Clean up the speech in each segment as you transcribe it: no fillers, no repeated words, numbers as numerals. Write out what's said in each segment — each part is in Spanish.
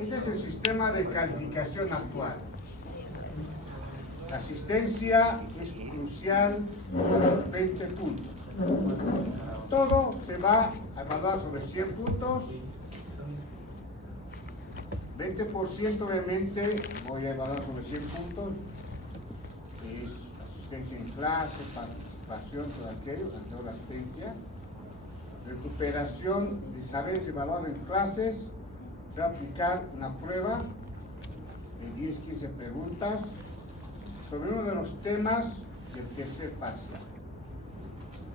Este es el sistema de calificación actual. La asistencia es crucial para los 20 puntos. Todo se va a evaluar sobre 100 puntos. 20% obviamente voy a evaluar sobre 100 puntos. Es asistencia en clase, participación, todo aquello, toda la asistencia. Recuperación de saberes evaluados en clases. Se va a aplicar una prueba de 10-15 preguntas sobre uno de los temas del tercer parcial.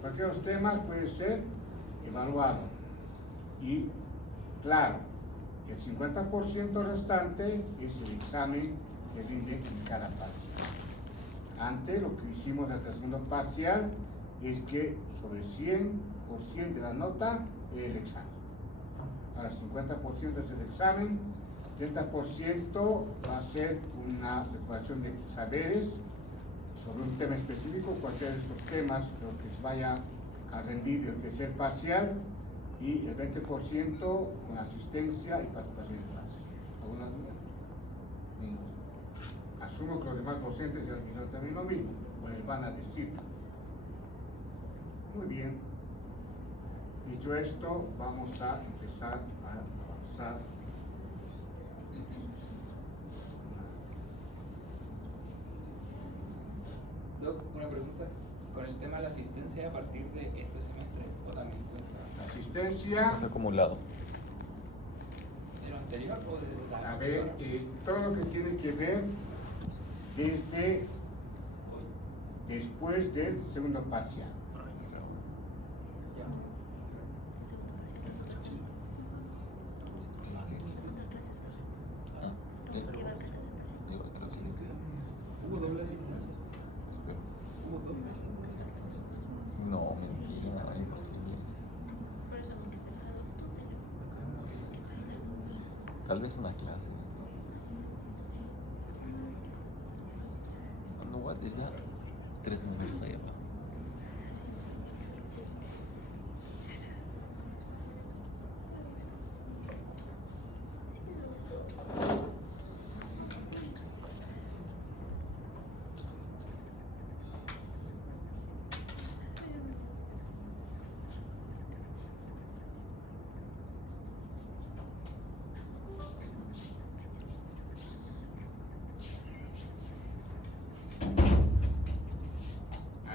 Cualquiera de los temas puede ser evaluado. Y claro, el 50% restante es el examen que rinde en cada parcial. Antes lo que hicimos hasta el segundo parcial es que sobre 100% de la nota era el examen. Ahora 50% es el examen, 30% va a ser una recuperación de saberes sobre un tema específico, cualquiera de estos temas, los que se vaya a rendir el tercer parcial, y el 20% con asistencia y participación en clase. ¿Alguna duda? Ninguna. Asumo que los demás docentes dirán también lo mismo, o les van a decir. Muy bien. Dicho esto, vamos a empezar a avanzar. Doc, una pregunta. Con el tema de la asistencia a partir de este semestre, ¿o también cuenta? Asistencia. Es acumulado. ¿De lo anterior o de la A ver, todo lo que tiene que ver desde después del segundo parcial. ¿Hubo doble asistencia? ¿Hubo doble? No, mentira, imposible. Tal vez una clase. No, what is that? 3 números ahí abajo.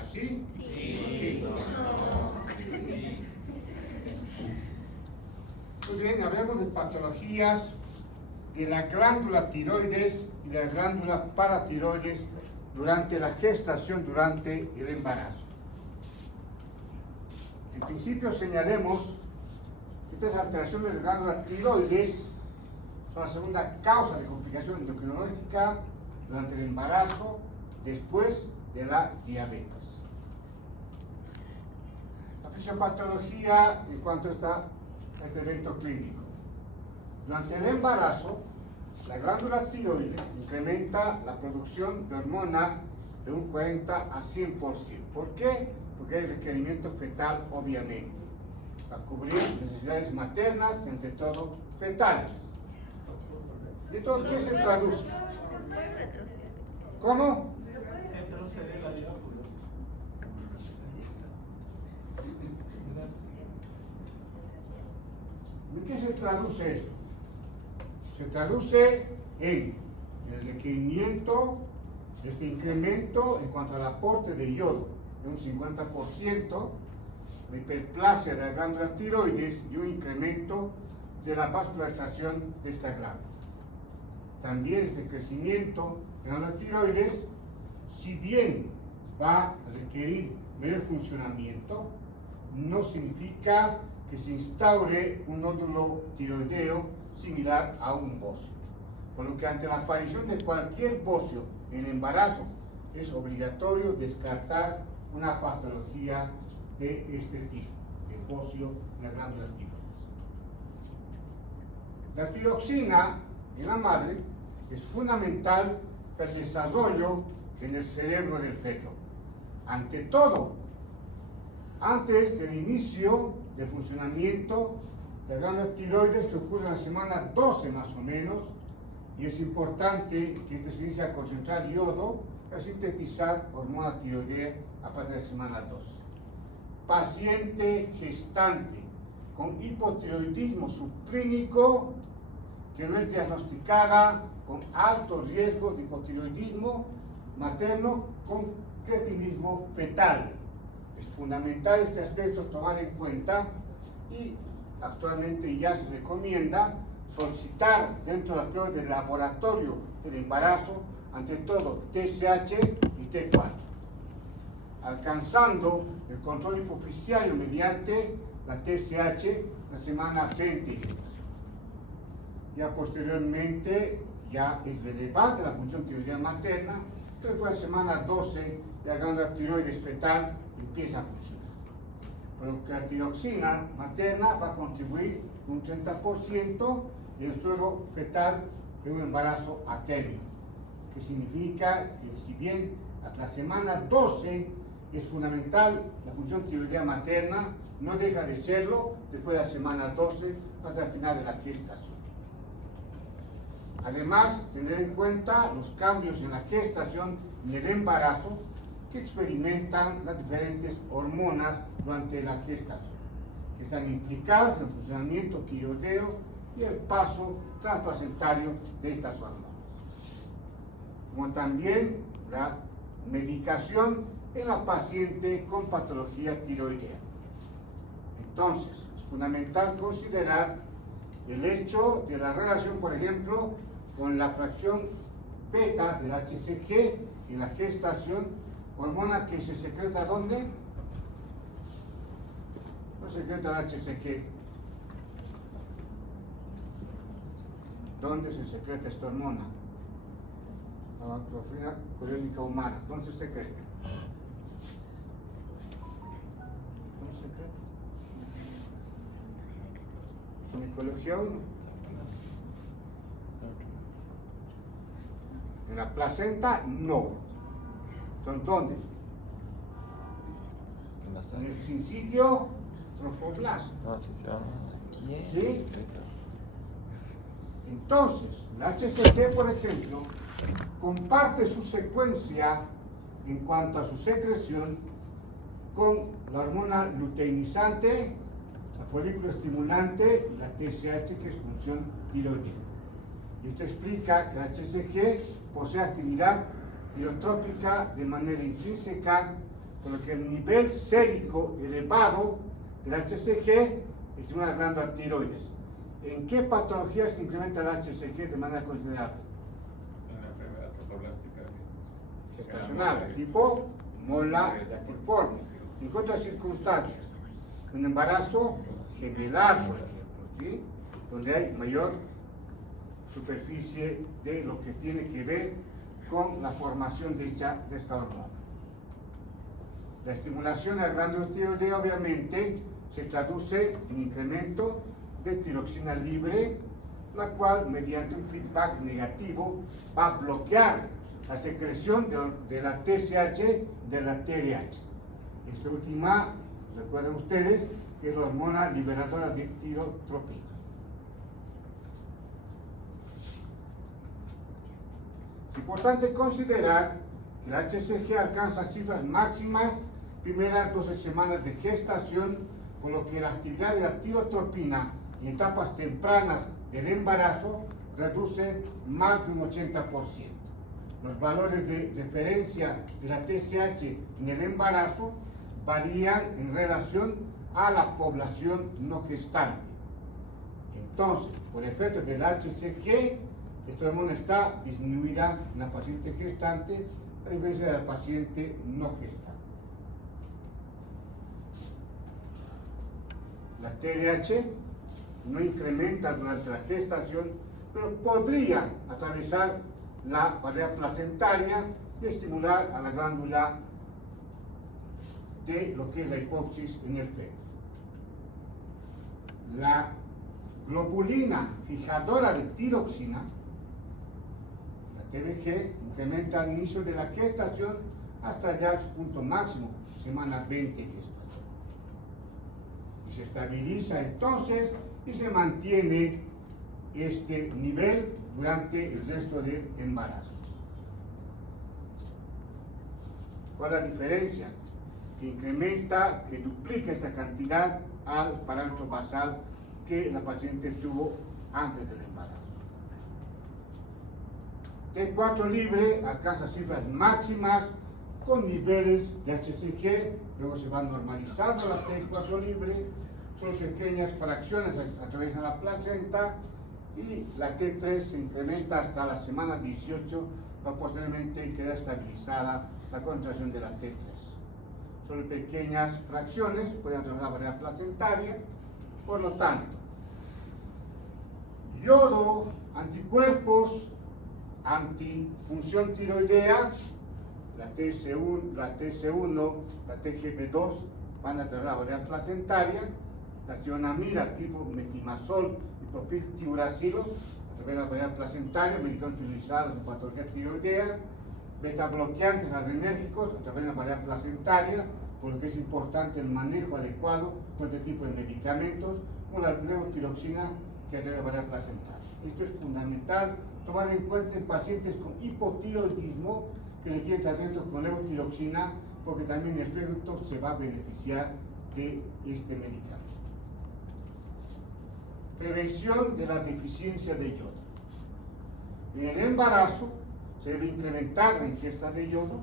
¿Así? Sí. Muy bien, hablamos de patologías de la glándula tiroides y de la glándula paratiroides durante la gestación, durante el embarazo. En principio señalemos que estas alteraciones de la glándula tiroides son la segunda causa de complicación endocrinológica durante el embarazo después de la diabetes. La fisiopatología en cuanto a este evento clínico. Durante el embarazo, la glándula tiroides incrementa la producción de hormona de un 40 a 100%. ¿Por qué? Porque hay requerimiento fetal, obviamente, para cubrir necesidades maternas, entre todo fetales. ¿Y esto qué se traduce? ¿Cómo? ¿En qué se traduce esto? Se traduce en el requerimiento, este incremento en cuanto al aporte de yodo de un 50%, la hiperplasia de la glándula tiroides y un incremento de la vascularización de esta glándula. También este crecimiento de la glándula tiroides, si bien va a requerir mayor funcionamiento, no significa que se instaure un nódulo tiroideo similar a un bocio. Por lo que ante la aparición de cualquier bocio en embarazo, es obligatorio descartar una patología de este tipo, de bocio en la glándula tiroides. La tiroxina en la madre es fundamental para el desarrollo en el cerebro del feto. Ante todo, antes del inicio del funcionamiento la glándula tiroides que ocurre en la semana 12 más o menos, y es importante que este se inicie a concentrar yodo y a sintetizar hormona tiroidea a partir de la semana 12. Paciente gestante con hipotiroidismo subclínico que no es diagnosticada con alto riesgo de hipotiroidismo materno con cretinismo fetal. Es fundamental este aspecto tomar en cuenta y actualmente ya se recomienda solicitar dentro de las pruebas del laboratorio del embarazo, ante todo TSH y T4, alcanzando el control hipoficiario mediante la TSH la semana 20 de gestación. Ya posteriormente ya es relevante la función tiroidea materna, pero por la semana 12 la glándula tiroides fetal empieza a funcionar. Pero que la tiroxina materna va a contribuir un 30% del suero fetal de un embarazo a término, que significa que si bien hasta la semana 12 es fundamental la función tiroidea materna, no deja de serlo después de la semana 12 hasta el final de la gestación. Además, tener en cuenta los cambios en la gestación y el embarazo que experimentan las diferentes hormonas durante la gestación, que están implicadas en el funcionamiento tiroideo y el paso transplacentario de estas hormonas, como también la medicación en la paciente con patología tiroidea. Entonces, es fundamental considerar el hecho de la relación, por ejemplo, con la fracción beta del HCG en la gestación, hormona que se secreta ¿dónde? No se secreta el HCG. ¿Dónde se secreta esta hormona? La gonadotropina coriónica humana. ¿Dónde se secreta? ¿Dónde se secreta? Ginecología 1. En la placenta, no. Entonces, ¿dónde? En la En sangre. el sincitio trofoblasta. No, así se llama. ¿Quién? ¿Sí? Secreto. Entonces, la HCG, por ejemplo, comparte su secuencia en cuanto a su secreción con la hormona luteinizante, la folículo estimulante y la TSH, que es función tiroidea. Y esto explica que la HCG posee actividad tirotrópica de manera intrínseca, por lo que el nivel sérico elevado del HCG estimula la glándula tiroides. ¿En qué patologías se incrementa el HCG de manera considerable? En la enfermedad trofoblástica Gestacional, tipo mola lactiforme. ¿En qué otras circunstancias? Un embarazo gemelar, por ejemplo, ¿sí? Donde hay mayor superficie de lo que tiene que ver con la formación de esta hormona. La estimulación de la glándula tiroidea obviamente se traduce en incremento de tiroxina libre, la cual mediante un feedback negativo va a bloquear la secreción de la TSH de la TRH. Esta última, recuerden ustedes, que es la hormona liberadora de tirotropina. Es importante considerar que la HCG alcanza cifras máximas primeras 12 semanas de gestación, por lo que la actividad de la tirotropina en etapas tempranas del embarazo reduce más de un 80%. Los valores de referencia de la TSH en el embarazo varían en relación a la población no gestante. Entonces, por efecto del HCG, esta hormona está disminuida en la paciente gestante a diferencia de la paciente no gestante. La TRH no incrementa durante la gestación, pero podría atravesar la barrera placentaria y estimular a la glándula de lo que es la hipófisis en el feto. La globulina fijadora de tiroxina, la TBG, incrementa al inicio de la gestación hasta llegar a su punto máximo, semana 20 de gestación. Y se estabiliza entonces y se mantiene este nivel durante el resto del embarazo. ¿Cuál es la diferencia? Que incrementa, que duplica esta cantidad al parámetro basal que la paciente tuvo antes del embarazo. T4 libre alcanza cifras máximas con niveles de HCG, luego se va normalizando la T4 libre, son pequeñas fracciones atraviesan la placenta y la T3 se incrementa hasta la semana 18 para posteriormente quedar estabilizada la concentración de la T3. Son pequeñas fracciones, pueden atravesar la barrera placentaria, por lo tanto, yodo, anticuerpos, antifunción tiroidea, la TC1, la TGB2 van a atravesar la barrera placentaria, la tionamida tipo metimazol y propiltiuracilo a través de la barrera placentaria, medicamentos utilizados en patología tiroidea, beta bloqueantes adrenérgicos a través de la barrera placentaria, por lo que es importante el manejo adecuado de este tipo de medicamentos, como la levotiroxina que atrae la barrera placentaria. Esto es fundamental tomar en cuenta en pacientes con hipotiroidismo que requieren tratamiento con levotiroxina, porque también el feto se va a beneficiar de este medicamento. Prevención de la deficiencia de yodo. En el embarazo se debe incrementar la ingesta de yodo,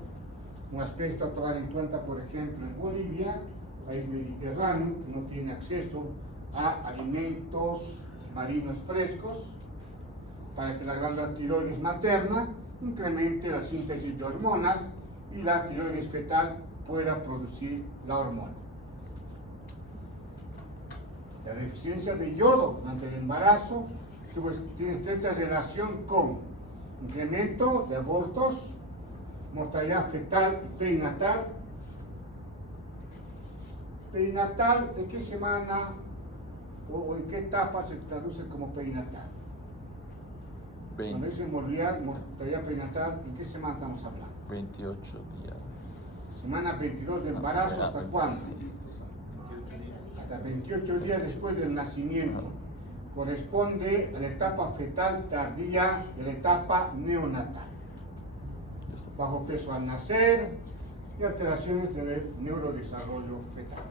un aspecto a tomar en cuenta, por ejemplo, en Bolivia, país mediterráneo, que no tiene acceso a alimentos marinos frescos, para que la glándula tiroides materna incremente la síntesis de hormonas y la tiroides fetal pueda producir la hormona. La deficiencia de yodo durante el embarazo tiene estrecha relación con incremento de abortos, mortalidad fetal y perinatal. Perinatal, ¿en qué semana o en qué etapa se traduce como perinatal? Cuando dice mortalidad perinatal, ¿en qué semana estamos hablando? 28 días. Semana 22 de embarazo, ¿hasta cuándo? Hasta 28 días después del nacimiento. Corresponde a la etapa fetal tardía y a la etapa neonatal. Bajo peso al nacer y alteraciones en el neurodesarrollo fetal.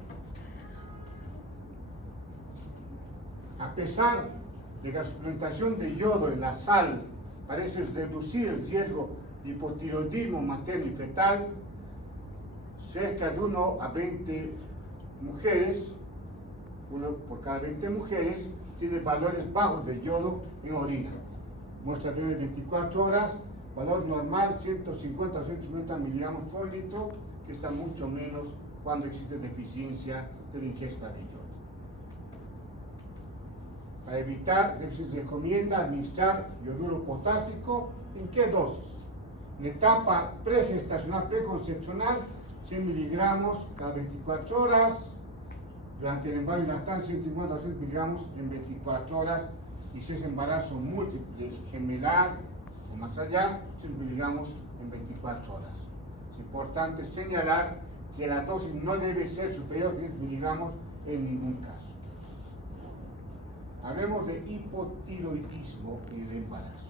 A pesar de que la suplementación de yodo en la sal parece reducir el riesgo de hipotiroidismo materno y fetal, cerca de 1 a 20 mujeres, 1 por cada 20 mujeres, tiene valores bajos de yodo en orina. Muestra de 24 horas, valor normal 150 o 150 miligramos por litro, que está mucho menos cuando existe deficiencia de la ingesta de yodo. Para evitar, se recomienda administrar yoduro potásico. ¿En qué dosis? En etapa pregestacional, preconcepcional, 100 miligramos cada 24 horas. Durante el embarazo y lactancia, 150 a 200 miligramos en 24 horas. Y si es embarazo múltiple, gemelar o más allá, 100 miligramos en 24 horas. Es importante señalar que la dosis no debe ser superior a 10 miligramos en ningún caso. Hablemos de hipotiroidismo en el embarazo.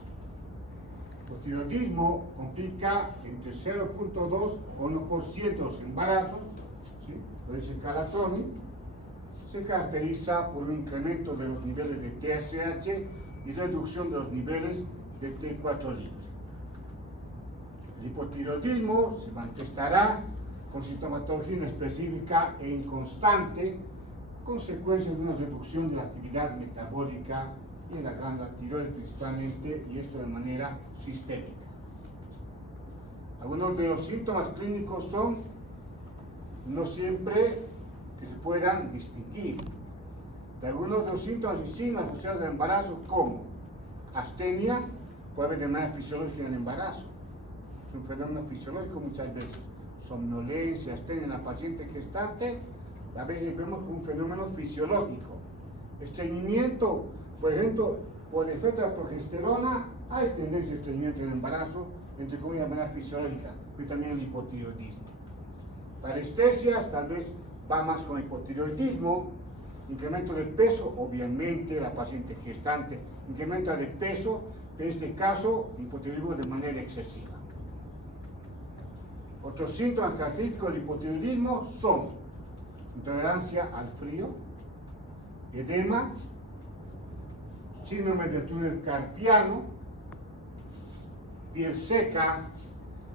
El hipotiroidismo complica entre 0.2 o 1% de los embarazos, ¿sí? Lo dice Calatroni. Se caracteriza por un incremento de los niveles de TSH y reducción de los niveles de T4 libre. El hipotiroidismo se manifestará con sintomatología inespecífica e inconstante, consecuencia de una reducción de la actividad metabólica en la glándula tiroides principalmente, y esto de manera sistémica. Algunos de los síntomas clínicos son no siempre que se puedan distinguir. De algunos de los síntomas y signos asociados al embarazo, como astenia, puede haber de manera fisiológica en el embarazo. Es un fenómeno fisiológico muchas veces. Somnolencia, astenia en la paciente gestante, a veces vemos un fenómeno fisiológico. Estreñimiento, por ejemplo, por el efecto de la progesterona, hay tendencia a estreñimiento en el embarazo, entre comillas de manera fisiológica, pero también el hipotiroidismo. Parestesias, tal vez va más con hipotiroidismo, Incremento de peso, obviamente la paciente gestante incrementa de peso, en este caso hipotiroidismo de manera excesiva. Otros síntomas característicos del hipotiroidismo son intolerancia al frío, edema, síndrome del túnel carpiano, piel seca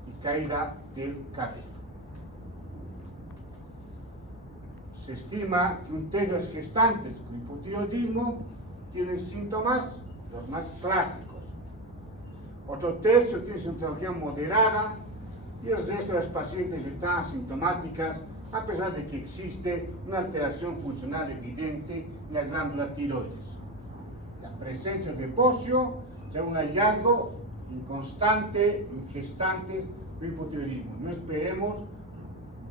y caída del cabello. Se estima que un tercio de gestantes con hipotiroidismo tienen síntomas los más clásicos. Otro tercio tiene sintomatología moderada y el resto de las pacientes están asintomáticas a pesar de que existe una alteración funcional evidente en la glándula tiroides. La presencia de bocio es un hallazgo inconstante en gestantes con hipotiroidismo. No esperemos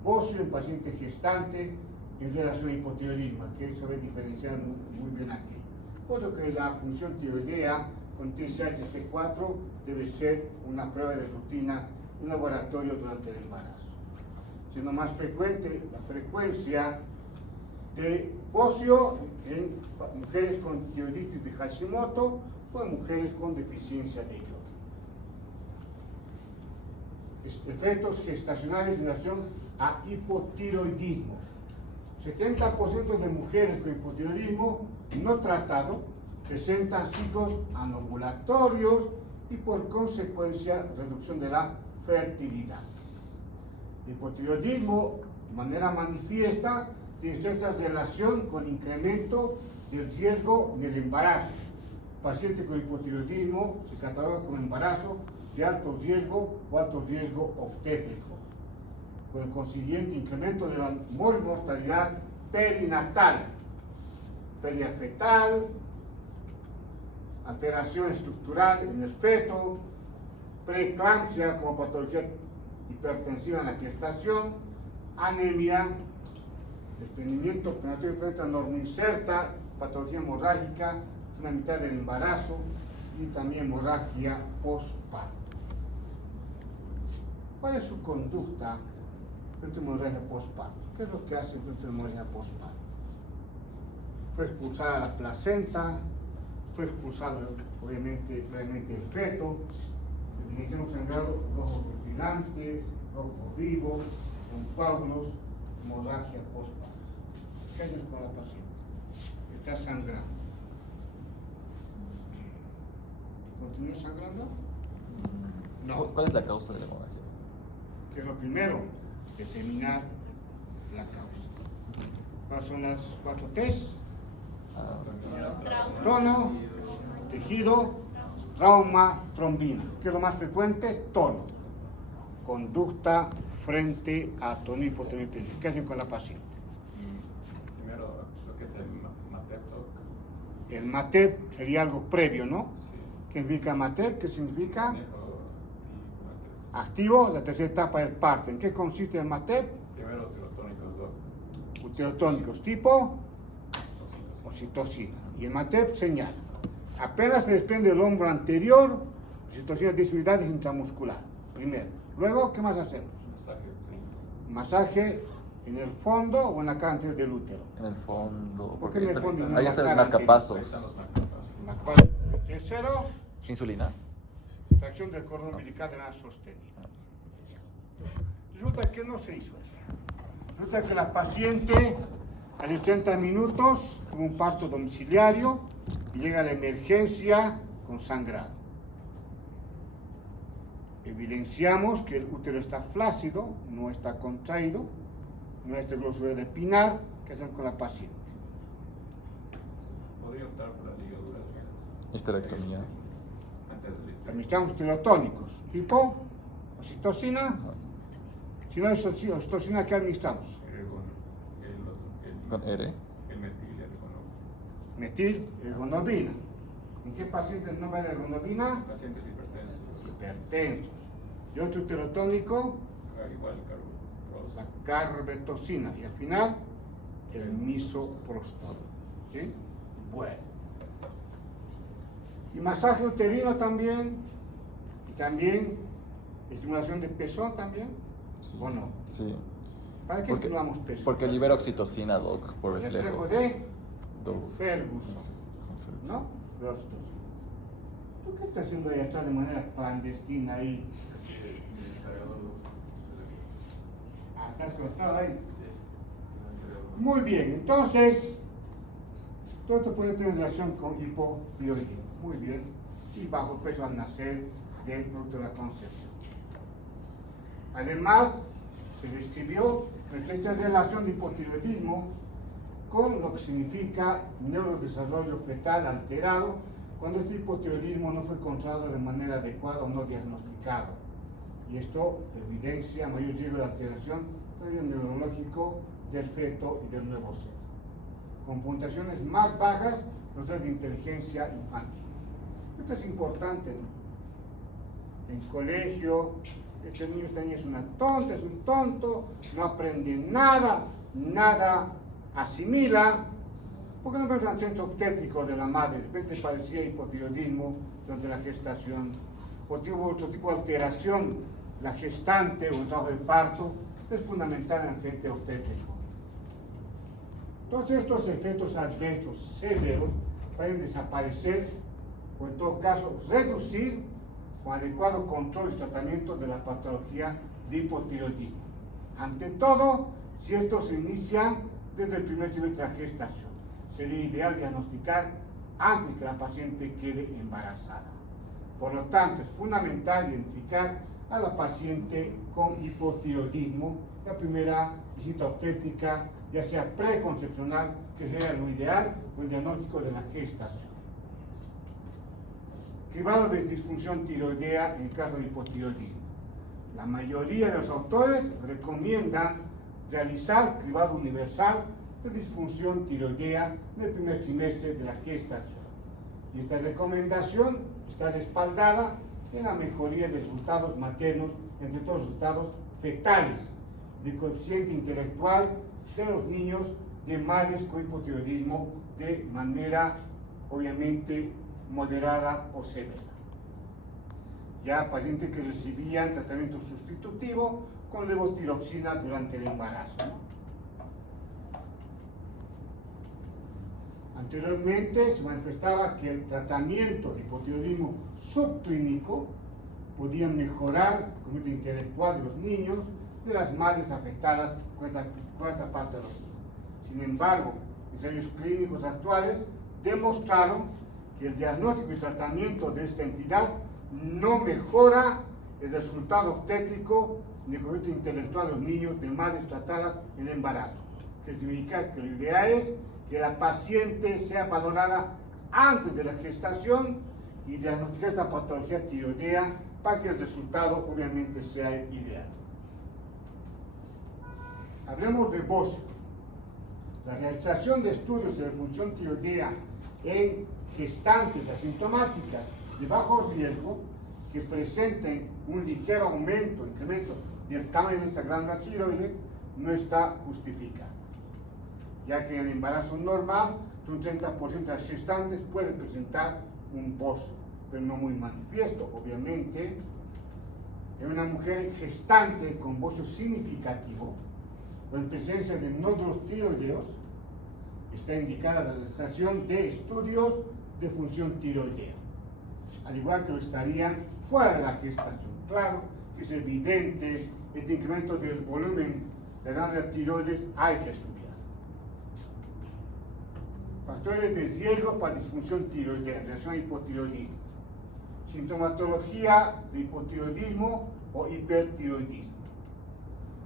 bocio en paciente gestante en relación al hipotiroidismo, que se va a diferenciar muy bien aquí. Otro que la función tiroidea con TSH-T4 debe ser una prueba de rutina en laboratorio durante el embarazo. Siendo más frecuente la frecuencia de bocio en mujeres con tiroiditis de Hashimoto o en mujeres con deficiencia de yodo. Efectos gestacionales en relación a hipotiroidismo. 70% de mujeres con hipotiroidismo no tratado presentan ciclos anovulatorios y por consecuencia reducción de la fertilidad. El hipotiroidismo de manera manifiesta tiene estrecha relación con incremento del riesgo en el embarazo. Paciente con hipotiroidismo se cataloga como embarazo de alto riesgo o alto riesgo obstétrico, con el consiguiente incremento de la mortalidad perinatal, pérdida fetal, alteración estructural en el feto, preeclampsia como patología hipertensiva en la gestación, anemia, desprendimiento prematuro de planeta normoinserta, patología hemorrágica, es una mitad del embarazo y también hemorragia postparto. ¿Cuál es su conducta frente a hemorragia postparto? ¿Qué es lo que hace frente a hemorragia postparto? Fue expulsada la placenta, fue expulsado obviamente previamente el feto, iniciamos sangrado rojo rutilante, rojo vivo, con coágulos, hemorragia postparto. ¿Qué haces con la paciente? Está sangrando. ¿Continúa sangrando? No. ¿Cuál es la causa de la hemorragia? Que es lo primero, determinar la causa. ¿Cuáles son las 4 T's? Tono, tejido, trauma, trombina. ¿Qué es lo más frecuente? Tono. Conducta frente a tono hipotensivo. ¿Qué hacen con la paciente? Primero, lo que es el MATEP, Doc. El MATEP sería algo previo, ¿no? Sí. ¿Qué significa MATEP? ¿Qué significa? Manejo Activo, la tercera etapa del parto. ¿En qué consiste el MATEP? primero uterotónicos, Doc. Uterotónicos tipo oxitocina. Y el MATEP señala. Apenas se desprende el hombro anterior, oxitocina dice unidades intramuscular. Primero. Luego, ¿qué más hacemos? Masaje clínico. Masaje en el fondo o en la cara anterior del útero. En el fondo. ¿Por qué en el fondo y no en ahí la están cara los anterior? Ahí marcapasos. están los marcapasos. Marcapasos. Tercero, Insulina. tracción del cordón umbilical de manera sostenida. Resulta que no se hizo eso. Resulta que la paciente a los 30 minutos tuvo un parto domiciliario y llega a la emergencia con sangrado. Evidenciamos que el útero está flácido, no está contraído, no está glosura de Pinar. ¿Qué hacen con la paciente? Podría optar por la ligadura de Histerectomía. antes del listo. Administramos uterotónicos, tipo oxitocina. Si no es oxitocina, ¿qué administramos? Con R. El metil, Metil-ergonovina. ¿En qué pacientes no va la ergonovina? pacientes hipertensos. Hipertensos. Y otro uterotónico, Igual carboprost. la carbetocina. Y al final, el misoprostol. ¿Sí? Bueno. Y masaje uterino también. Y también estimulación de pezón también. ¿O no? Sí. ¿Para qué Porque, estimulamos pezón? porque libera oxitocina, Doc, por El reflejo reflejo. de Ferguson, ¿no? Los dos. ¿Tú qué estás haciendo ahí atrás de manera clandestina ahí? Acá has cortado ahí. Muy bien, entonces, todo esto puede tener relación con hipotiroidismo. Muy bien. Y bajo peso al nacer del producto de la concepción. Además, se describió la estrecha relación de hipotiroidismo con lo que significa neurodesarrollo fetal alterado cuando este hipotiroidismo no fue controlado de manera adecuada o no diagnosticado. Y esto evidencia mayor riesgo de alteración neurológico del feto y del nuevo ser, con puntuaciones más bajas los de inteligencia infantil. Esto es importante, ¿no? En colegio, este niño es una tonta, es un tonto, no aprende nada, nada asimila. ¿Por qué no ves al centro obstétrico de la madre? De repente parecía hipotiroidismo durante la gestación, o tuvo otro tipo de alteración, la gestante o el trabajo de parto. Es fundamental en el centro obstétrico. Todos estos efectos adversos severos pueden desaparecer o en todo caso reducir con adecuado control y tratamiento de la patología de hipotiroidismo. Ante todo, si esto se inicia desde el primer trimestre de la gestación, sería ideal diagnosticar antes que la paciente quede embarazada. Por lo tanto, es fundamental identificar a la paciente con hipotiroidismo, la primera visita obstétrica, ya sea preconcepcional, que sería lo ideal, o el diagnóstico de la gestación. Cribado de disfunción tiroidea en el caso de hipotiroidismo. La mayoría de los autores recomiendan realizar cribado universal de disfunción tiroidea en el primer trimestre de la gestación. Y esta recomendación está respaldada en la mejoría de resultados maternos, entre todos los resultados fetales, de coeficiente intelectual de los niños de madres con hipotiroidismo de manera obviamente moderada o severa. Ya pacientes que recibían tratamiento sustitutivo con levotiroxina durante el embarazo, ¿no? Anteriormente se manifestaba que el tratamiento de hipotiroidismo subclínico podía mejorar el coeficiente intelectual de los niños de las madres afectadas con esta patología. Sin embargo, ensayos clínicos actuales demostraron que el diagnóstico y tratamiento de esta entidad no mejora el resultado obstétrico ni el coeficiente intelectual de los niños de madres tratadas en embarazo, que significa que lo ideal es que la paciente sea valorada antes de la gestación y diagnosticar esta patología tiroidea para que el resultado obviamente sea ideal. Hablemos de BOSC. La realización de estudios de función tiroidea en gestantes asintomáticas de bajo riesgo que presenten un ligero aumento, incremento del tamaño de esta glándula tiroides no está justificada, ya que en el embarazo normal un 30% de las gestantes pueden presentar un BOSC, pero no muy manifiesto. Obviamente, en una mujer gestante con BOSC significativo o en presencia de nódulos tiroideos, está indicada la realización de estudios de función tiroidea, al igual que lo estarían fuera de la gestación. Claro que es evidente este incremento del volumen de la glándula tiroides, hay que estudiar. Factores de riesgo para disfunción tiroidea en relación a hipotiroidismo. Sintomatología de hipotiroidismo o hipertiroidismo.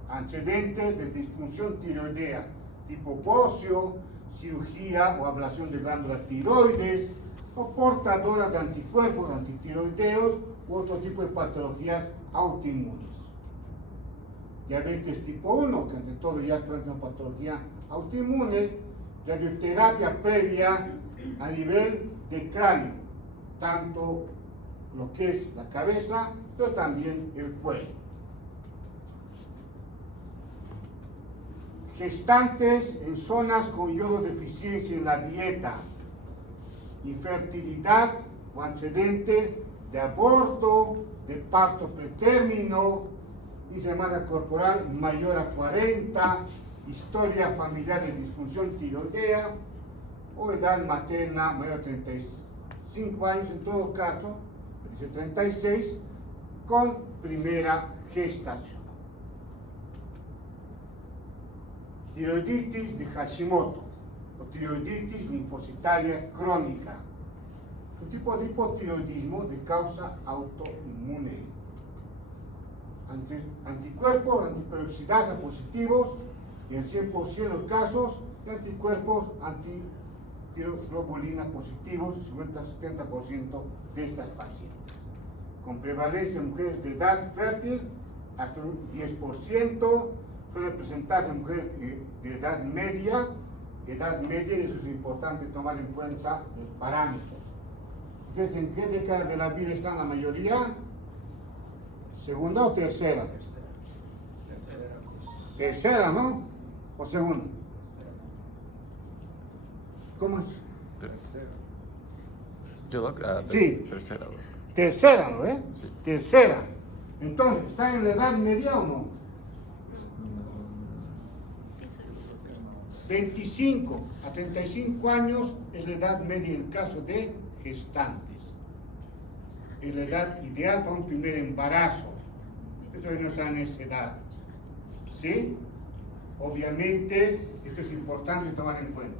Antecedentes de disfunción tiroidea tipo bocio, cirugía o ablación de glándulas tiroides o portadoras de anticuerpos antitiroideos u otro tipo de patologías autoinmunes. Diabetes tipo 1, que ante todo ya es una patología autoinmune. Radioterapia previa a nivel de cráneo, tanto lo que es la cabeza, pero también el cuello. Gestantes en zonas con yodo deficiencia en la dieta, infertilidad o antecedente de aborto, de parto pretérmino, índice de masa corporal mayor a 40, historia familiar de disfunción tiroidea, o edad materna mayor a 35 años, en todo caso, dice 36, con primera gestación. Tiroiditis de Hashimoto o tiroiditis linfocitaria crónica. Es un tipo de hipotiroidismo de causa autoinmune. Anticuerpos antiperoxidasa positivos y en 100% de los casos de anticuerpos antipiroglobulina positivos, 50-70% de estas pacientes. Con prevalencia en mujeres de edad fértil, hasta un 10%, suele presentarse en mujeres de edad media, y eso es importante tomar en cuenta el parámetro. Entonces, ¿en qué década de la vida están la mayoría? ¿Segunda o tercera? Tercera, ¿no? ¿O segunda? ¿Cómo es? Tercera. Yo, Doc, Sí. Tercera, Doc. Tercera, ¿no? Sí. Tercera. Entonces, ¿están en la edad media o no? 25 a 35 años es la edad media en el caso de gestantes. Es la edad ideal para un primer embarazo. Esto no está en esa edad. ¿Sí? Obviamente, esto es importante tomar en cuenta.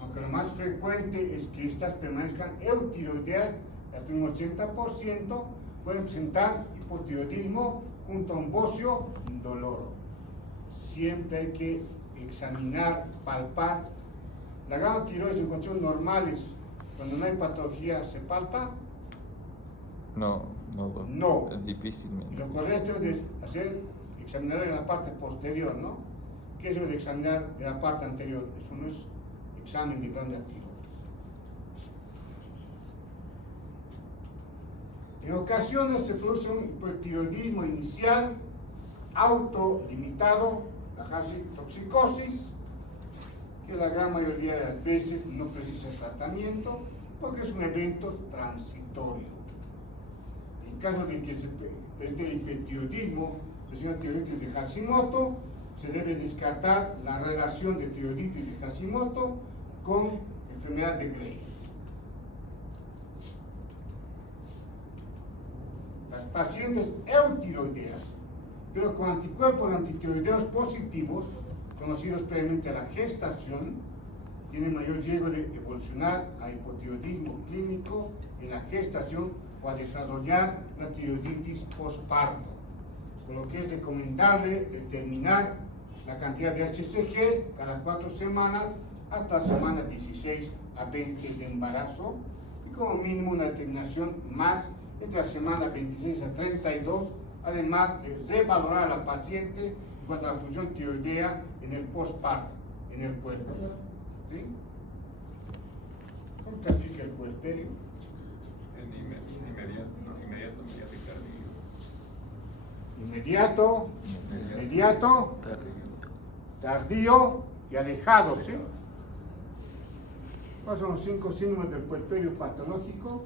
Aunque lo más frecuente es que estas permanezcan eutiroideas hasta un 80%, pueden presentar hipotiroidismo junto a un bocio indoloro. Siempre hay que examinar, palpar. La gama tiroides en condiciones normales, cuando no hay patología, ¿se palpa? No, Doc. No. Es difícilmente. Lo correcto es hacer examinar en la parte posterior, ¿no? ¿Qué es lo de examinar de la parte anterior? Eso no es examen de glándulas tiroides. En ocasiones se produce un hipertiroidismo inicial autolimitado, la toxicosis, que la gran mayoría de las veces no precisa tratamiento porque es un evento transitorio. En caso de que se presente el hipertiroidismo, la tiroiditis de Hashimoto, se debe descartar la relación de tiroiditis de Hashimoto con enfermedad de Graves. Las pacientes eutiroideas, pero con anticuerpos antitiroideos positivos, conocidos previamente a la gestación, tienen mayor riesgo de evolucionar a hipotiroidismo clínico en la gestación o a desarrollar la tiroiditis postparto, por lo que es recomendable determinar la cantidad de HCG cada 4 semanas hasta semana 16 a 20 de embarazo y como mínimo una determinación más entre la semana 26 a 32, además de revalorar a la paciente en cuanto a la función tiroidea en el postparto, en el puerperio. ¿Sí? ¿Cómo clasifica el puerperio? Inmediato, tardío y alejado, ¿sí? ¿Cuáles son los 5 síntomas del puerperio patológico?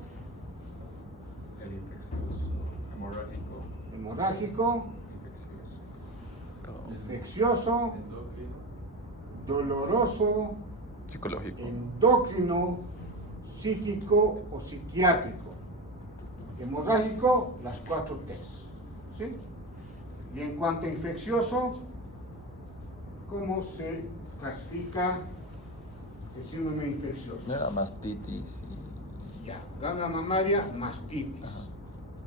El infeccioso, Hemorrágico, infeccioso, endocrino, doloroso, Psicológico. endocrino, psíquico o psiquiátrico. Hemorrágico, las 4 T's. ¿Sí? Y en cuanto a infeccioso, ¿cómo se clasifica el síndrome infeccioso? No era mastitis y... Ya, glándula mamaria, mastitis. Ajá.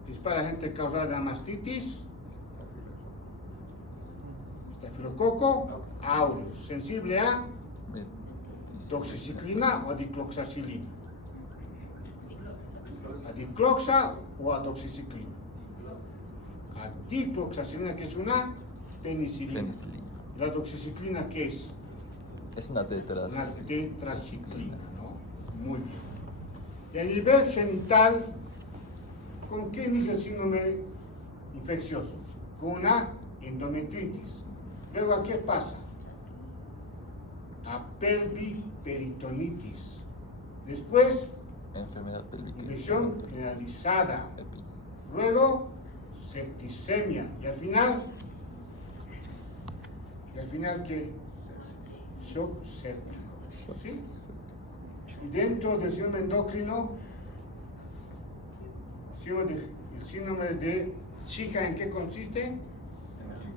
Dispara gente causada de mastitis, estafilococo aureus, sensible a doxiciclina o a dicloxacilina. A dicloxa o a doxiciclina. A dicloxacilina, que es una penicilina. Penicilina. La doxiciclina, ¿qué es? Es una Una tetraciclina. tetraciclina, ¿no? Muy bien. Y a nivel genital, ¿con qué inicia el síndrome infeccioso? Con una endometritis. Luego, ¿a qué pasa? A pelviperitonitis. Después, Enfermedad pélvica. infección generalizada. Epi. Luego, septicemia. Y al final, ¿qué? Shock séptico. ¿Sí? Y dentro del síndrome endocrino, el síndrome de Zika, ¿en qué consiste? En el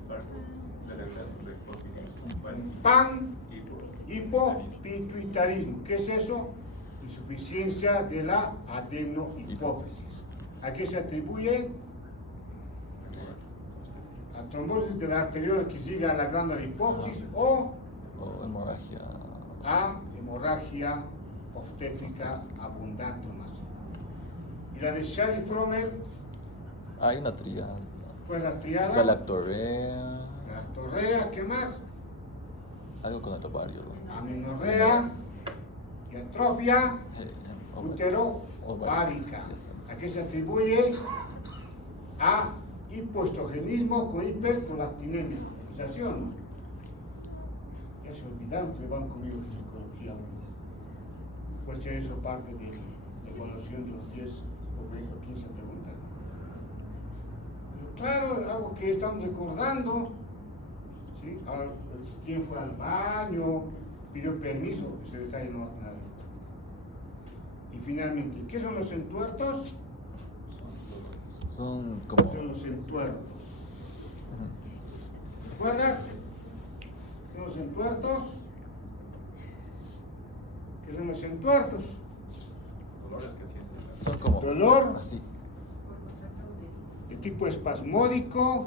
infarto de exposición. PAN, hipopituitarismo. ¿Qué es eso? Insuficiencia de la adenohipófisis. ¿A qué se atribuye? A trombosis de la arteriola que llega a la glándula hipófisis o O hemorragia. a hemorragia obstétrica abundante o masiva. Y la de Shari-Fromer, Hay una triada. pues la triada, Galactorrea. galactorrea, ¿qué más? Algo con el ovario. Amenorrea y atrofia Ovario. uterovárica. ¿A qué se atribuye? A hipoestrogenismo con hiperprolactinemia. ¿Sensación? ¿No? Ya se olvidaron que van conmigo en psicología. Puede ser eso parte de la evaluación de los 10 o 20 o 15 preguntas. Pero claro, algo que estamos recordando. ¿Sí? Ahora, ¿quién fue al baño? ¿Pidió permiso? Ese detalle no va a tener. Y finalmente, ¿qué son los entuertos? Son como. Son los entuertos. Ujú. ¿Recuerdas? ¿Qué son los entuertos? ¿Qué son los entuertos? Dolores que sienten. Son como. Dolor. Así. De tipo espasmódico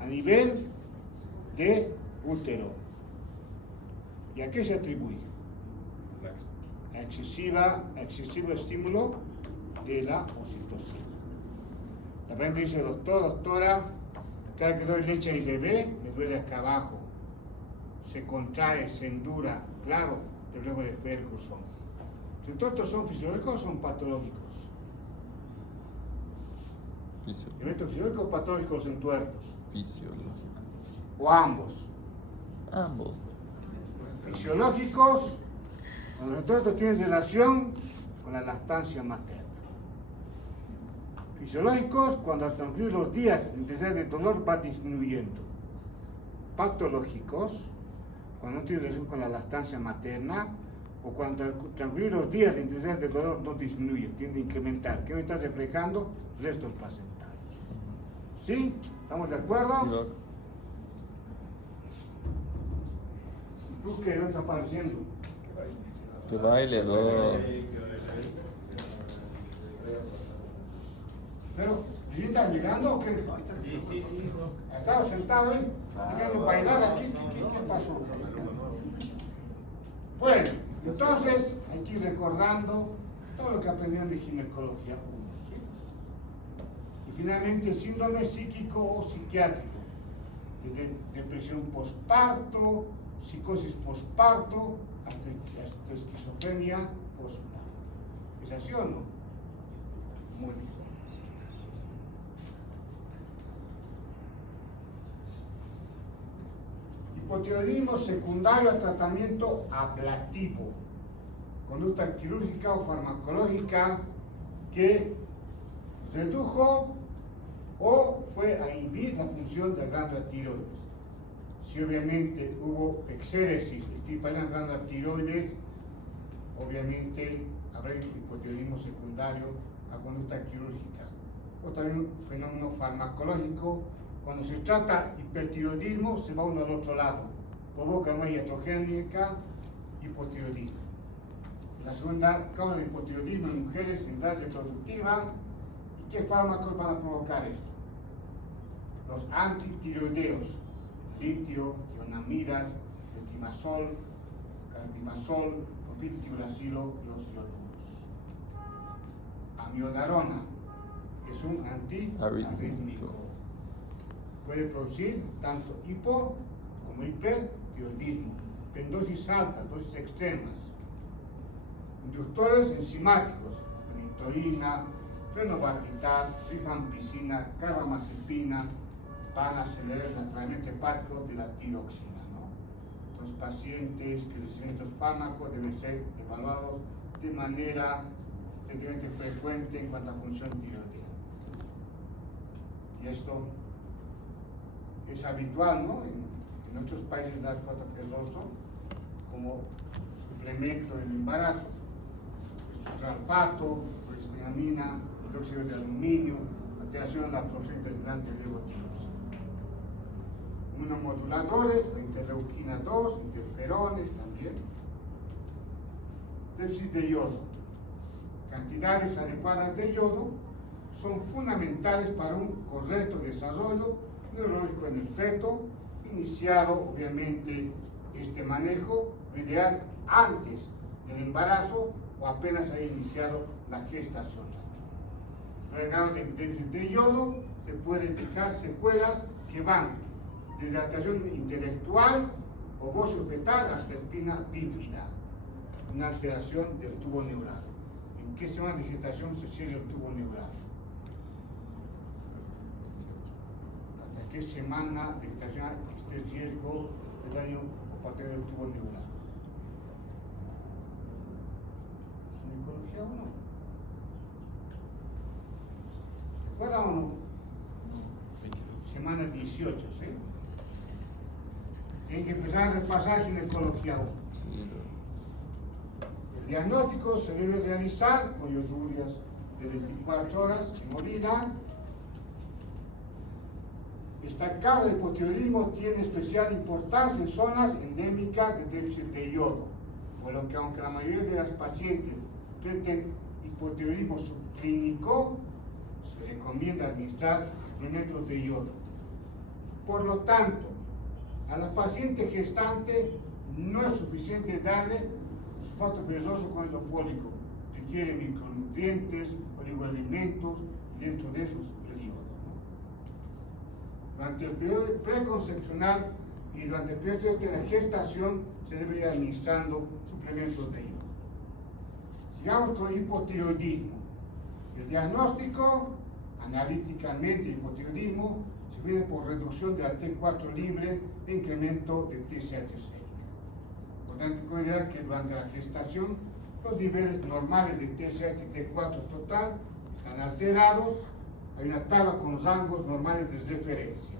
a nivel de útero. ¿Y a qué se atribuye? A excesivo estímulo de la oxitocina. La paciente dice, doctora, cada que doy leche a mi bebé, me duele acá abajo. Se contrae, se endura, claro, el reflejo de Ferguson. ¿Los entuertos son fisiológicos o son patológicos? ¿Eventos fisiológicos o patológicos los entuertos? Fisiológico. ¿O ambos? Ambos. Fisiológicos, cuando los entuertos tienen relación con la lactancia materna. Fisiológicos, cuando al transcurrir los días la intensidad de dolor va disminuyendo. Patológicos, cuando no tiene relación con la lactancia materna, o cuando al transcurrir los días la intensidad de dolor no disminuye, tiende a incrementar. ¿Qué me está reflejando? Restos placentarios. ¿Sí? ¿Estamos de acuerdo? Sí, doc. ¿Tú qué no está apareciendo? Que baile, doc. Pero, ¿sí estás llegando o qué? Sí. Estaba sentado ahí, queriendo bailar aquí, ¿qué pasó? Bueno, entonces hay que ir recordando todo lo que aprendieron de ginecología 1, ¿sí? Y finalmente el síndrome psíquico o psiquiátrico, de depresión posparto, psicosis posparto, hasta esquizofrenia posparto. ¿Es así o no? Muy bien. Hipotiroidismo secundario a tratamiento ablativo, conducta quirúrgica o farmacológica que redujo o fue a inhibir la función de la glándula tiroides. Si obviamente hubo exéresis de la glándula tiroides, obviamente habrá hipotiroidismo secundario a conducta quirúrgica. O también un fenómeno farmacológico. Cuando se trata hipertiroidismo, se va uno al otro lado. Provoca una iatrogénica, hipotiroidismo. La segunda causa de hipotiroidismo en mujeres en edad reproductiva. ¿Y qué fármacos van a provocar esto? Los antitiroideos, litio, tionamidas, metimazol, carbimazol, propiltiuracilo y los ioduros. Amiodarona, que es un antiarrítmico. Puede producir tanto hipo como hipertiroidismo, en dosis altas, dosis extremas. Inductores enzimáticos, fenitoína, fenobarbital, rifampicina, carbamazepina, van a acelerar el aclaramiento hepático de la tiroxina, ¿no? Los pacientes que reciben estos fármacos deben ser evaluados de manera relativamente frecuente en cuanto a función tiroidea. Y esto es habitual, ¿no? En otros países de la ferroso como suplemento en embarazo. sulfato, prohistamina, dióxido de aluminio, alteración en la absorción integrante de levotiroxina. Inmunomoduladores, la interleuquina 2, interferones también. Déficit de yodo. Cantidades adecuadas de yodo son fundamentales para un correcto desarrollo neurológico en el feto, iniciado obviamente este manejo, lo ideal antes del embarazo o apenas haya iniciado la gestación. El grado de déficit de yodo se puede dejar secuelas que van desde alteración intelectual o bocio fetal hasta espina bífida, una alteración del tubo neural. ¿En qué semana de gestación se cierra el tubo neural? ¿Hasta qué semana de gestación esté el riesgo de daño o patología del tubo neural? ¿Ginecología o no? ¿Se acuerdan o no? Semana 18, ¿sí? Tienen que empezar a repasar ginecología 1. El diagnóstico se debe realizar con coyunturas de 24 horas en orina. Esta causa de hipotiroidismo tiene especial importancia en zonas endémicas de déficit de yodo, por lo que aunque la mayoría de las pacientes presenten hipotiroidismo subclínico, se recomienda administrar suplementos de yodo. Por lo tanto, a la paciente gestante no es suficiente darle sulfato ferroso con ácido fólico, requiere micronutrientes, oligoelementos, y dentro de esos el yodo. Durante el periodo preconcepcional y durante el periodo de la gestación se debe ir administrando suplementos de yodo. Sigamos con el hipotiroidismo. El diagnóstico, analíticamente, hipotiroidismo se mide por reducción de la T4 libre e incremento de TSH6. Importante considerar que durante la gestación los niveles normales de TSH y T4 total están alterados. Hay una tabla con rangos normales de referencia.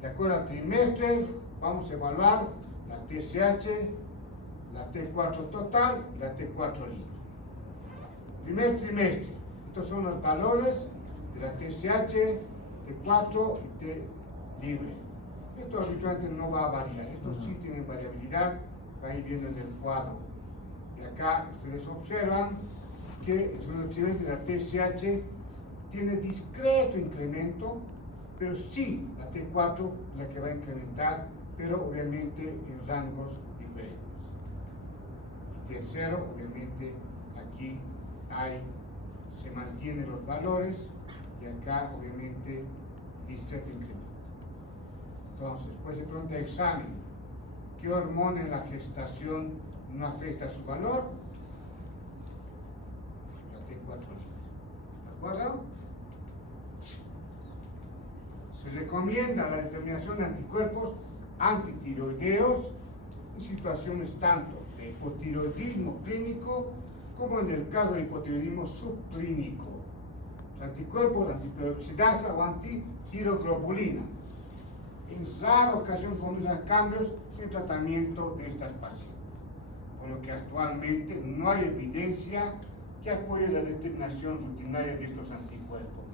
De acuerdo al trimestre, vamos a evaluar la TSH, la T4 total y la T4 libre. Primer trimestre, estos son los valores de la TSH, T4 y T libre. Esto habitualmente no va a variar, estos sí tienen variabilidad, va a ir viendo en el cuadro. Y acá ustedes observan que el segundo trimestre de la TSH tiene discreto incremento, pero sí la T4 es la que va a incrementar, pero obviamente en rangos diferentes. Y tercero, obviamente aquí se mantienen los valores y acá obviamente discreto incremento. Entonces, pues se pregunta examen, ¿qué hormona en la gestación no afecta su valor? La T4 libre. ¿De acuerdo? Se recomienda la determinación de anticuerpos antitiroideos en situaciones tanto de hipotiroidismo clínico como en el caso de hipotiroidismo subclínico. Los anticuerpos antiperoxidasa o antitiroglobulina. En rara ocasión conducen a cambios en el tratamiento de estas pacientes, por lo que actualmente no hay evidencia que apoye la determinación rutinaria de estos anticuerpos.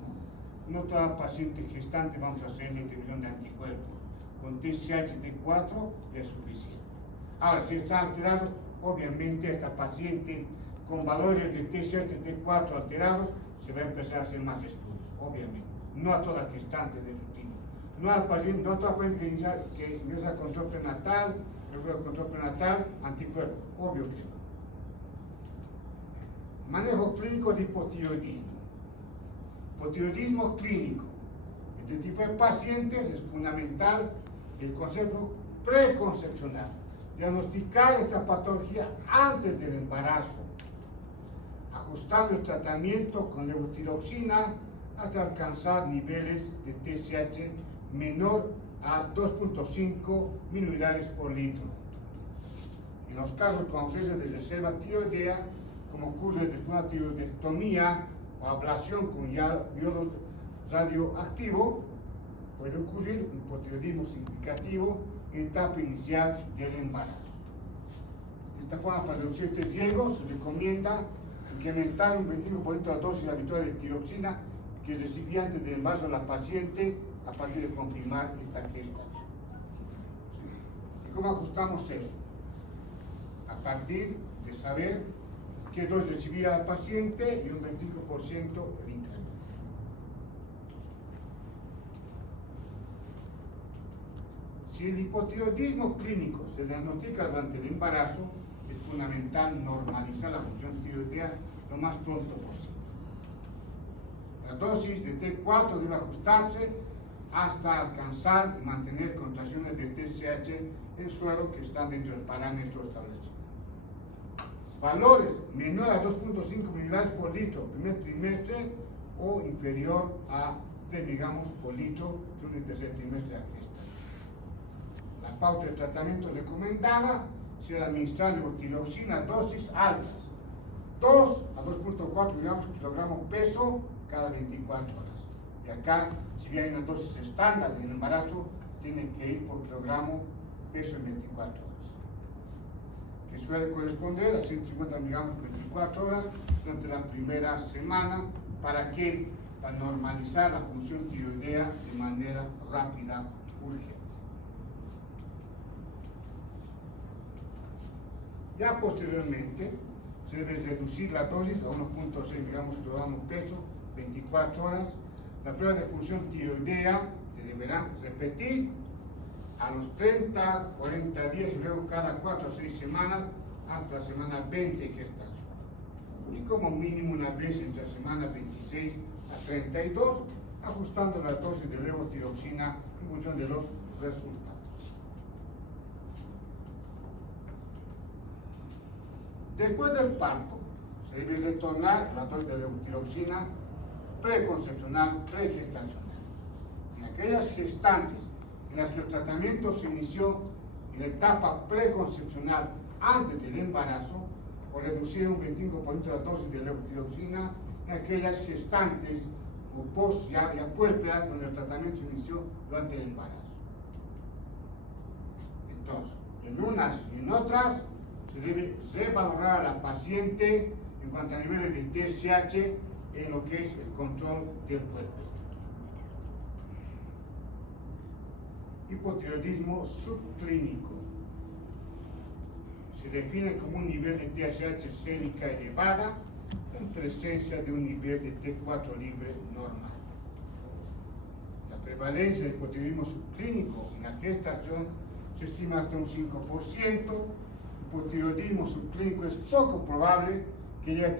No toda paciente gestante vamos a hacer determinación de anticuerpos. Con TSH T4 es suficiente. Ahora, si están alterados, obviamente esta paciente con valores de TSH T4 alterados se va a empezar a hacer más estudios, obviamente. No a toda gestante de rutina. No a toda paciente que ingresa control prenatal, luego control prenatal, anticuerpos, obvio que no. Manejo clínico de hipotiroidismo. Hipotiroidismo clínico. Este tipo de pacientes es fundamental el concepto preconcepcional. Diagnosticar esta patología antes del embarazo, ajustando el tratamiento con levotiroxina hasta alcanzar niveles de TSH menor a 2.5 miliunidades por litro. En los casos con ausencia de reserva tiroidea, como ocurre después de una tiroidectomía o ablación con yodo radioactivo, puede ocurrir un hipotiroidismo significativo en etapa inicial del embarazo. De esta forma, para reducir este riesgo, se recomienda incrementar un 25% la dosis habitual de tiroxina que recibía antes del embarazo la paciente a partir de confirmar esta gestación. ¿Y cómo ajustamos eso? A partir de saber qué dosis recibía la paciente y un 25% el incremento. Si el hipotiroidismo clínico se diagnostica durante el embarazo, es fundamental normalizar la función tiroidea lo más pronto posible. La dosis de T4 debe ajustarse hasta alcanzar y mantener contracciones de TSH en el suelo que están dentro del parámetro establecido. Valores menores a 2.5 miligramos por litro primer trimestre o inferior a 3 miligramos por litro durante el tercer trimestre de gestación. La pauta de tratamiento recomendada será administrar levotiroxina dosis altas, 2 a 2.4 miligramos por kilogramo peso cada 24 horas. Y acá, si bien hay una dosis estándar en el embarazo, tiene que ir por kilogramo peso en 24 horas, que suele corresponder a 150 miligramos por 24 horas durante la primera semana. ¿Para qué? Para normalizar la función tiroidea de manera rápida, urgente. Ya posteriormente se debe reducir la dosis a 1.6 miligramos por kilogramo peso, 24 horas. La prueba de función tiroidea se deberá repetir a los 30, 40 días y luego cada 4 o 6 semanas hasta la semana 20 de gestación. Y como mínimo una vez entre la semana 26 a 32, ajustando la dosis de levotiroxina en función de los resultados. Después del parto, se debe retornar la dosis de levotiroxina preconcepcional, pregestacional. En aquellas gestantes en las que el tratamiento se inició en la etapa preconcepcional antes del embarazo, o reducir un 25% de la dosis de levotiroxina en aquellas gestantes o post ya puérperas donde el tratamiento se inició durante el embarazo. Entonces, en unas y en otras, se debe revalorar a la paciente en cuanto a niveles de TSH en lo que es el control del puerperio. Hipotiroidismo subclínico se define como un nivel de TSH sérica elevada en presencia de un nivel de T4 libre normal. La prevalencia del hipotiroidismo subclínico en la gestación se estima hasta un 5%. Hipotiroidismo subclínico es poco probable que haya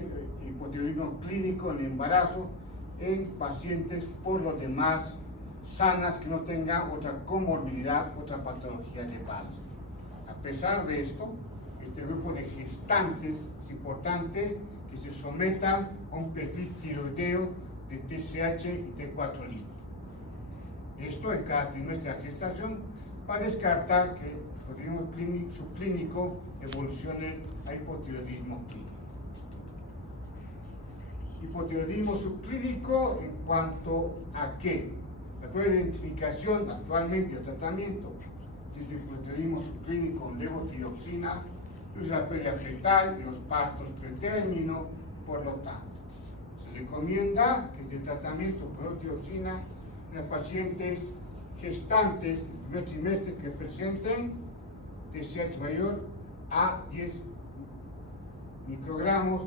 hipotiroidismo clínico en el embarazo en pacientes por lo demás sanas que no tengan otra comorbilidad, otra patología de base. A pesar de esto, este grupo de gestantes es importante que se sometan a un perfil tiroideo de TSH y T4 libre. Esto en cada trimestre de gestación para descartar que el hipotiroidismo subclínico evolucione a hipotiroidismo clínico. Hipotiroidismo subclínico en cuanto a qué. La prueba de identificación actualmente el tratamiento de hipotiroidismo subclínico con levotiroxina usa la pérdida fetal y los partos pretérmino. Por lo tanto, se recomienda que este tratamiento por levotiroxina en las pacientes gestantes del primer trimestre que presenten TSH mayor a 10 microgramos,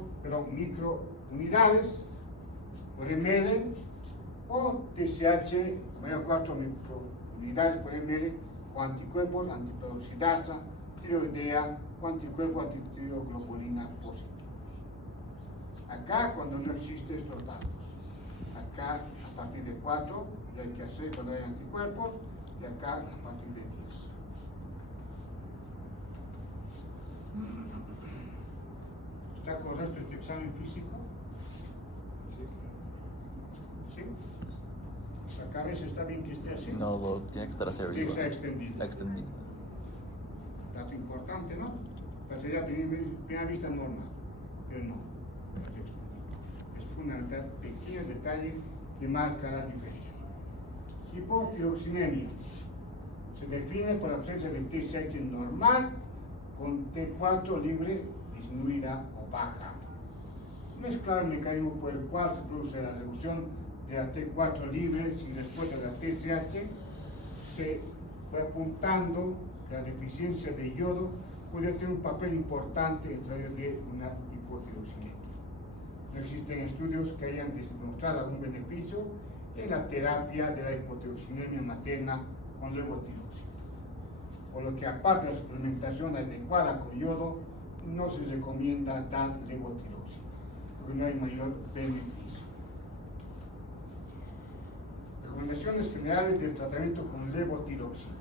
microunidades por ml, o TSH mayor a 4 microunidades por ml, o anticuerpos antiperoxidasa, tiroidea, o anticuerpos antitiroglobulina positivos. Acá cuando no existen estos datos, acá a partir de 4 lo hay que hacer cuando hay anticuerpos, y acá a partir de 10. ¿Está correcto este examen físico? ¿Sí? ¿La cabeza está bien que esté así? No, tiene que estar hacia Tiene que arriba. estar extendido. Está extendido. Dato importante, ¿no? Parecería a primera vista normal, pero no. Está extendido. Es fundamental, pequeño detalle que marca la diferencia. Hipotiroxinemia se define por la ausencia de TSH normal con T4 libre disminuida o baja. mezclar el mecanismo por el cual se produce la reducción de la T4 libre sin respuesta de la TSH, se fue apuntando que la deficiencia de yodo puede tener un papel importante en el desarrollo de una hipotiroxinemia. No existen estudios que hayan demostrado algún beneficio en la terapia de la hipotiroxinemia materna con levotiroxina, por lo que aparte de la suplementación adecuada con yodo, no se recomienda dar levotiroxina, porque no hay mayor beneficio. Recomendaciones generales del tratamiento con levotiroxina.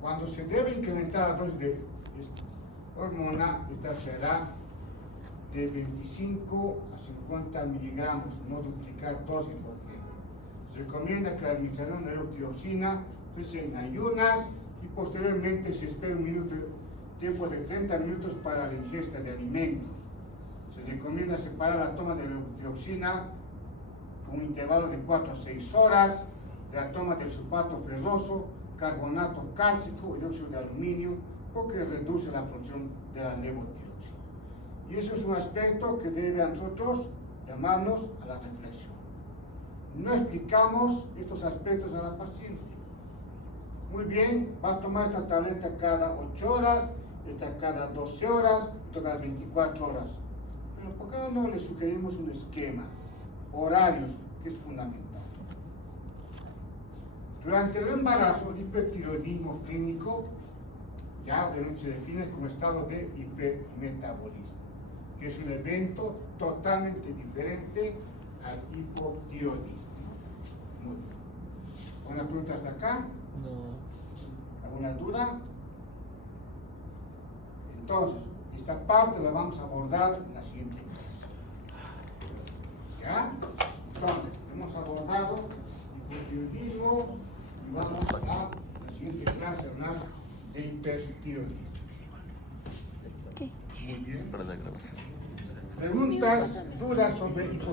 Cuando se debe incrementar la dosis de esta hormona, esta será de 25 a 50 miligramos, no duplicar dosis, porque se recomienda que la administración de levotiroxina se en ayunas y posteriormente se espera tiempo de 30 minutos para la ingesta de alimentos. Se recomienda separar la toma de levotiroxina con un intervalo de 4 a 6 horas de la toma del sulfato ferroso, carbonato cálcico y óxido de aluminio, porque reduce la absorción de la levotiroxina. Y eso es un aspecto que debe a nosotros llamarnos a la reflexión. No explicamos estos aspectos a la paciente. Muy bien, va a tomar esta tableta cada 8 horas, esta cada 12 horas, esta cada 24 horas. Pero por cada uno le sugerimos un esquema, horarios, que es fundamental. Durante el embarazo, el hipertiroidismo clínico ya obviamente se define como estado de hipermetabolismo, que es un evento totalmente diferente al hipotiroidismo. Muy bien. ¿Alguna pregunta hasta acá? No. ¿Alguna duda? Entonces, esta parte la vamos a abordar en la siguiente clase. ¿Ya? Entonces, hemos abordado hipotiroidismo y vamos a la siguiente clase a hablar de hipertiroidismo. Muy bien. Para la grabación. Preguntas, dudas sobre hipotiroidismo.